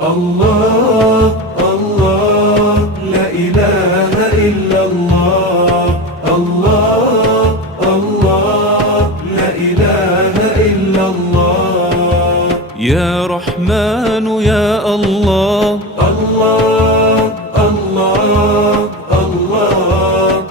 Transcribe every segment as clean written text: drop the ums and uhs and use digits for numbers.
الله الله لا إله إلا الله. الله الله لا إله إلا الله. يا رحمن يا الله. الله الله الله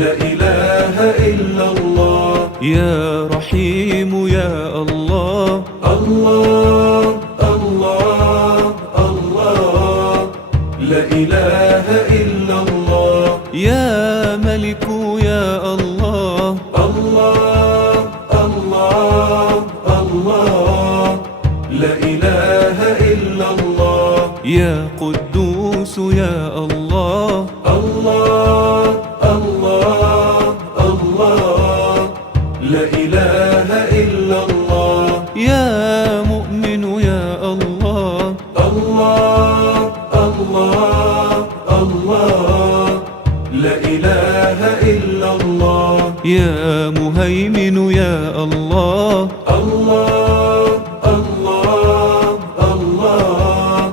لا إله إلا الله. يا رحيم يا الله. الله الله الله لا إله إلا الله. يا ملك يا الله. الله الله الله لا إله إلا الله. يا قدوس يا الله. الله الله الله لا إله إلا الله. يا مؤمن يا الله. الله الله الله لا إله إلا الله. يا مهيمن يا الله. الله الله الله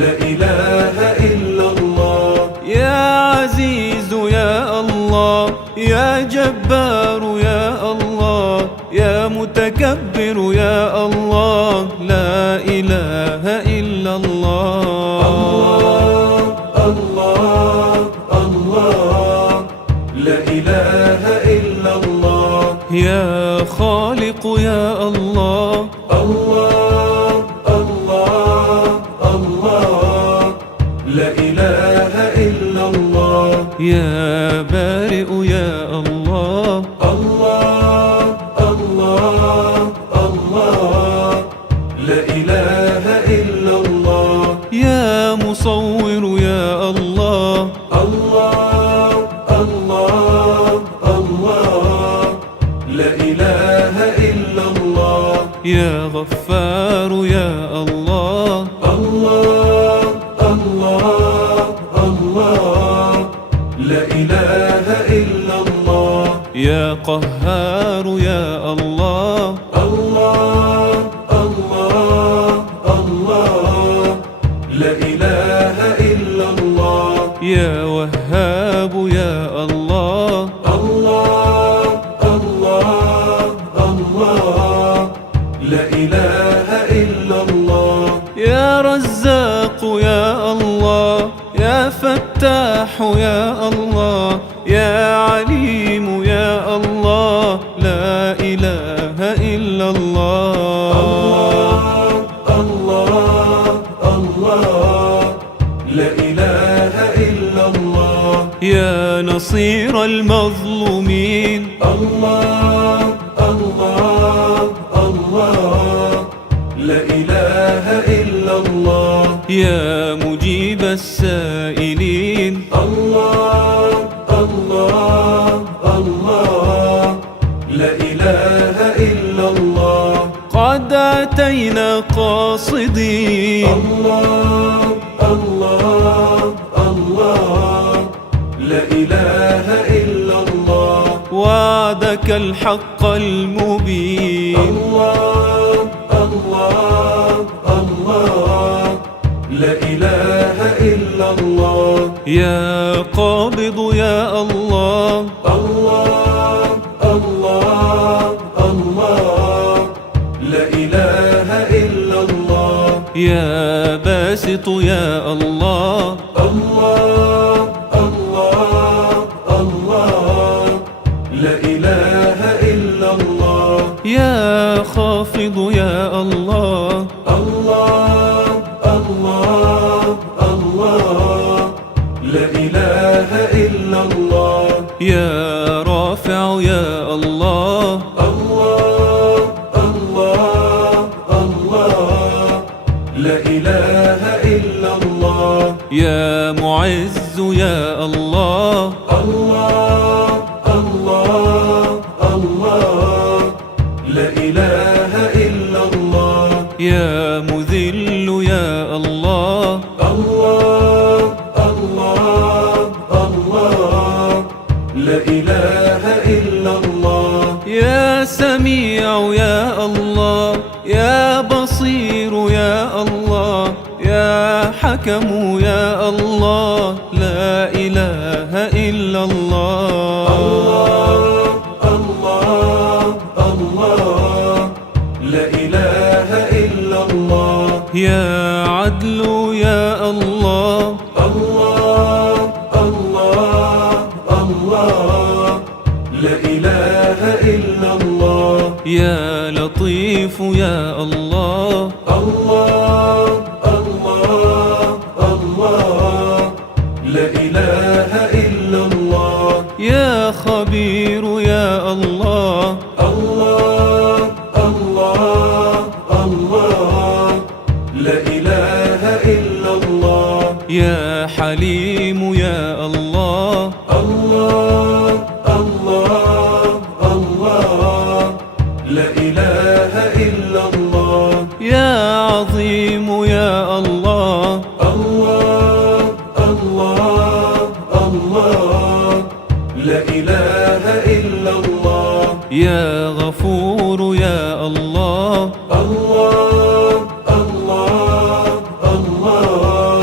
لا إله إلا الله. يا عزيز يا الله. يا جبار يا الله. يا متكبر يا الله. لا إله إلا الله. الله الله لا إله إلا الله. يا خالق يا الله. الله الله الله لا إله إلا الله. يا بارئ يا الله. الله الله الله لا إله إلا الله. يا مصور يا الله. الله الله الله لا إله إلا الله. يا غفار يا الله. الله الله الله لا إله إلا الله. يا قهار يا الله. الله الله الله لا إله إلا الله. يا وهاب يا الله. الله الله الله لا إله إلا الله. يا رزاق يا الله. يا فتاح يا الله. يا عليم يا الله. لا إله إلا الله. الله الله لا إله إلا الله. يا نصير المظلومين. الله الله الله لا إله إلا الله. يا مجيب السائلين. الله الله الله لا إله إلا الله. قد أتينا قاصدين. الله الله الله لا إله إلا الله. وعدك الحق المبين. الله الله الله لا إله إلا الله. يا قابض يا الله. الله الله الله لا إله إلا الله. يا باسط يا الله. الله الله الله لا إله إلا الله. يا خافض يا الله. الله الله الله لا إله إلا الله. يا رافع يا الله. الله الله الله لا إله إلا الله. يا معز يا الله. الله الله الله لا إله إلا الله. يا مذل يا الله. الله الله الله لا إله إلا الله. يا سميع يا الله. يا بصير يا الله. يا يا حكم يا الله، لا إله إلا الله. الله الله لا إله إلا الله. يا عدل يا الله. الله الله لا إله إلا الله. يا لطيف يا الله. الله لا إله إلا الله. يا خبير يا الله. الله لا إله إلا الله. يا حليم يا الله. الله لا إله إلا الله. يا عظيم يا الله. الله لا إله إلا الله. يا غفور يا الله. الله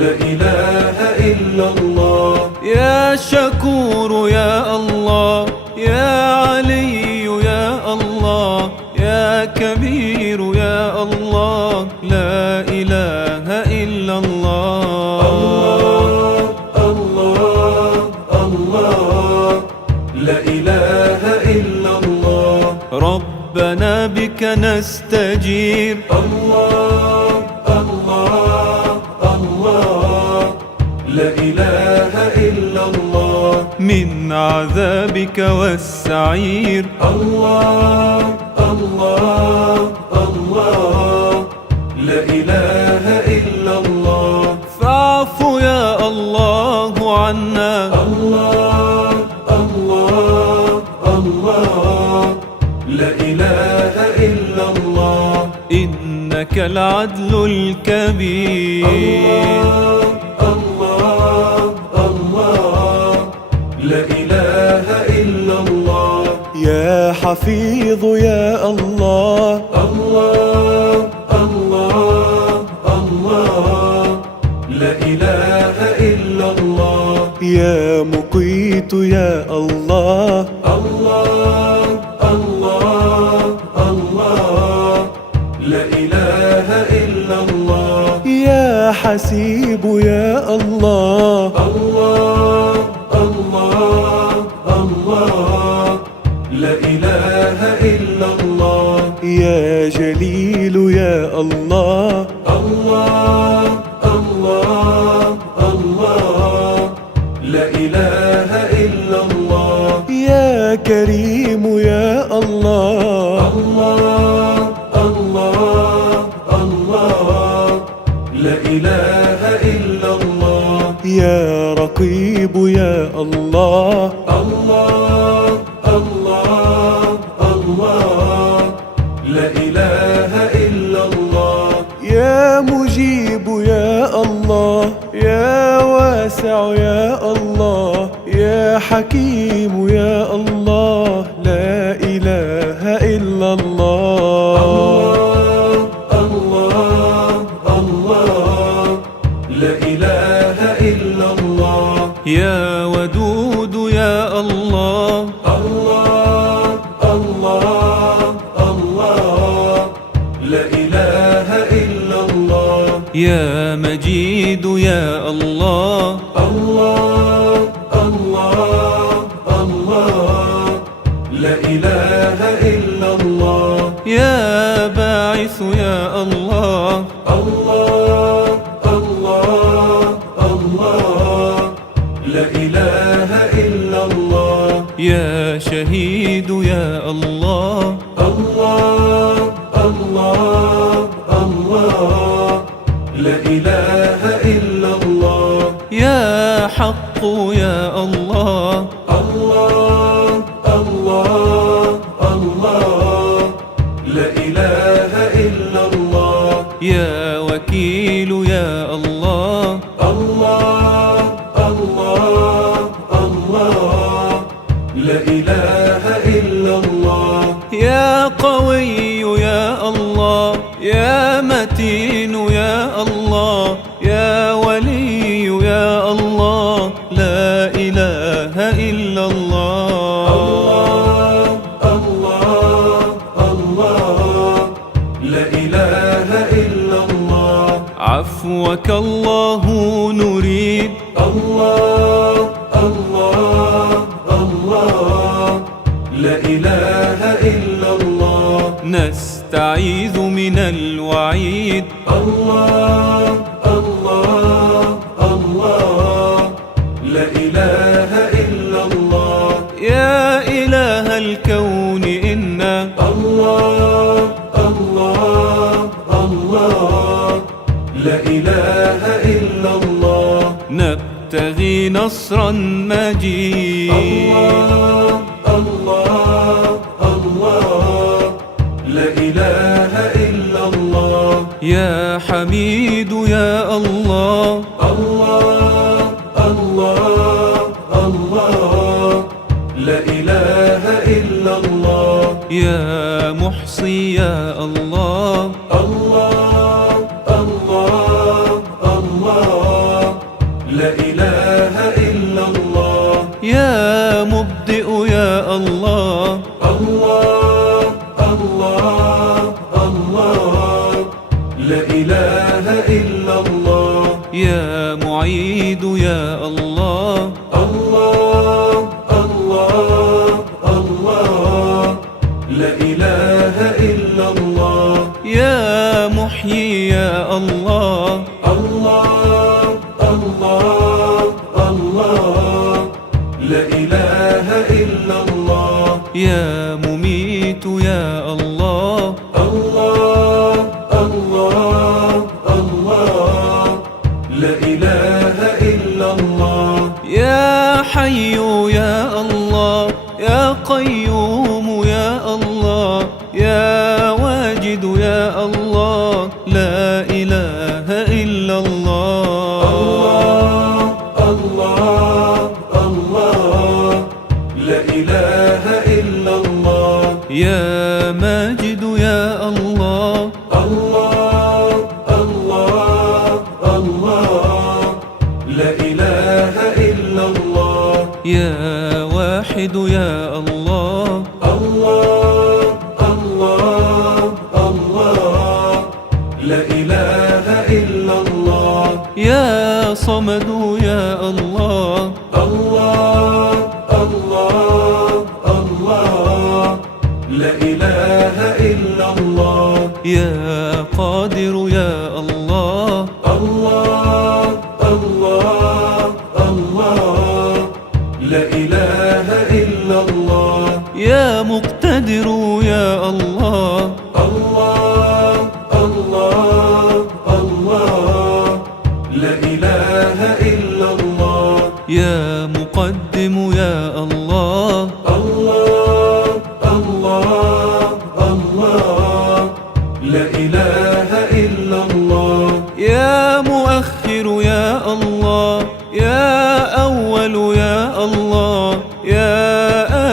لا إله إلا الله. يا شكور يا الله. يا علي يا الله. يا كبير يا الله، لا إله إلا الله. الله لا إله إلا الله. ربنا بك نستجير. الله لا إله إلا الله. من عذابك والسعير. الله لا إله إلا الله. فاعف يا الله عنا. الله لا إله إلا الله. إنك العدل الكبير. الله لا إله إلا الله. يا حفيظ يا الله. الله لا إله إلا الله. يا مقيت يا الله. الله لا إله إلا الله. يا حسيب يا الله. الله لا إله إلا الله. يا جليل يا الله. الله لا إله إلا الله. يا كريم يا الله. الله لا إله إلا الله. يا رقيب يا الله. الله لا إله إلا الله. يا مجيب يا الله. يا واسع يا الله. يا حكيم يا الله، لا إله إلا الله. الله لا إله إلا الله. يا ودود يا الله. الله لا إله إلا الله. يا مجيد يا الله. الله لا إله إلا الله. يا باعث يا الله. الله لا إله إلا الله. يا شهيد يا الله. الله لا إله إلا الله. يا حق يا الله. الله لا إله إلا الله. يا وكيل يا الله. الله لا إله إلا الله. يا قوي يا الله. يا متين يا الله. عفوك الله نريد. الله الله الله لا إله إلا الله. نستعيذ من الوعيد. الله الله الله لا إله إلا الله. يا إله الكون إنا الله الله الله لا إله إلا الله. نبتغي نصرا مجيد. الله الله الله لا إله إلا الله. يا حميد يا الله. الله الله الله لا إله إلا الله. يا محصي يا الله. الله الله الله لا إله إلا الله. يا مبدئ يا الله. الله الله الله لا إله إلا الله. يا معيد يا الله. الله الله الله لا إله إلا الله. يا محيي يا الله. الله الله الله لا إله إلا الله. يا مميت يا الله. الله الله الله لا إله إلا الله. يا حي يا الله. يا قيوم يا الله. يا واجد يا الله. لا إله إلا الله. الله الله الله لا إله إلا الله. يا ماجد يا الله. الله الله الله لا إله إلا الله. يا واحد يا الله. الله الله الله لا إله إلا الله. يا صمد يا الله. الله الله الله لا إله إلا الله. يا قادر يا الله. الله الله الله لا إله إلا الله. يا مقتدر يا الله. الله الله الله لا إله إلا الله. يا مقدم يا الله. الله الله الله لا إله إلا الله. يا مؤخر يا الله. يا أول يا الله. يا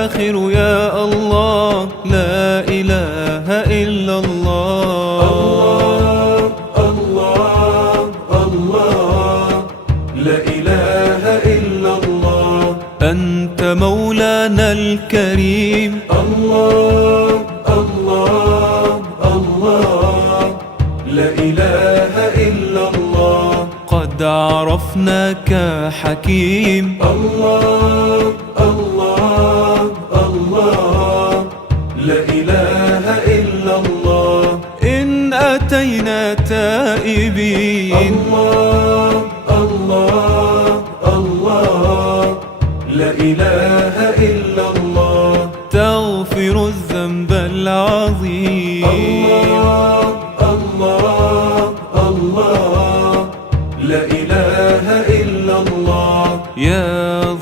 آخر يا الله. لا إله إلا الله. الله الله الله لا إله إلا الله. أنت مولانا الكريم. الله الله الله لا إله إلا الله. قد عرفناك حكيم. الله الله الله لا إله إلا الله. إن أتينا تائبين. الله الله الله لا إله إلا الله. تغفر الذنب العظيم. الله الله الله لا إله إلا الله. يا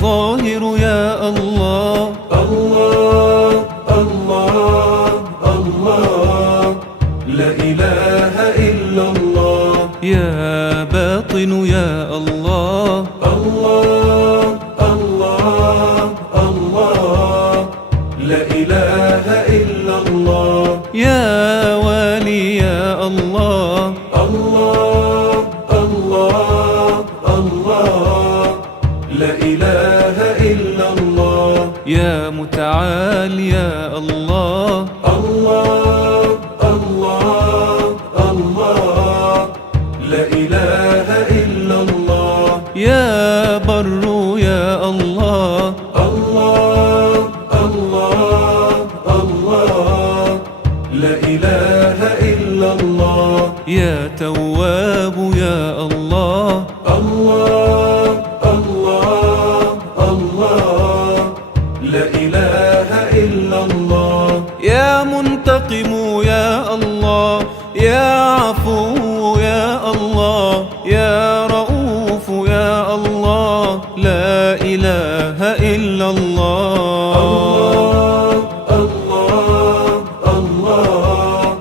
ظاهر يا الله. الله الله الله لا إله إلا الله. يا باطن يا الله. الله الله الله لا إله إلا الله. يا والي يا الله. الله الله الله لا إله إلا الله. يا متعال يا الله. الله الله الله لا إله إلا الله يا بر يا الله الله الله الله لا إله إلا الله يا تواب يا الله الله الله الله لا إله إلا الله يا منتقم يا الله يا عفو يا الله يا رؤوف يا الله لا إله إلا الله الله الله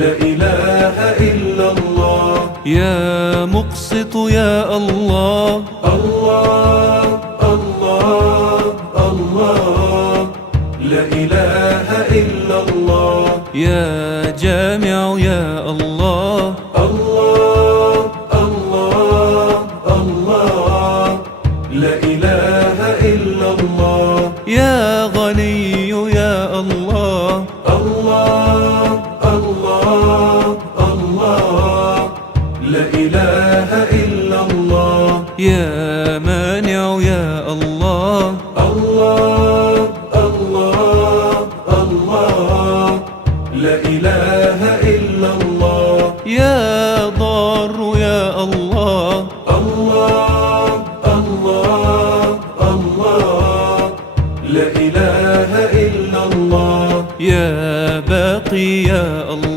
لا إله إلا الله يا مقسط يا الله الله الله الله لا إله إلا الله يا جامع يا الله الله الله الله لا إله إلا الله يا غني يا الله الله الله الله لا إله إلا الله يا مانع يا الله الله الله الله لا إله إلا الله يا ضار يا الله الله الله الله لا إله إلا الله يا باقي يا الله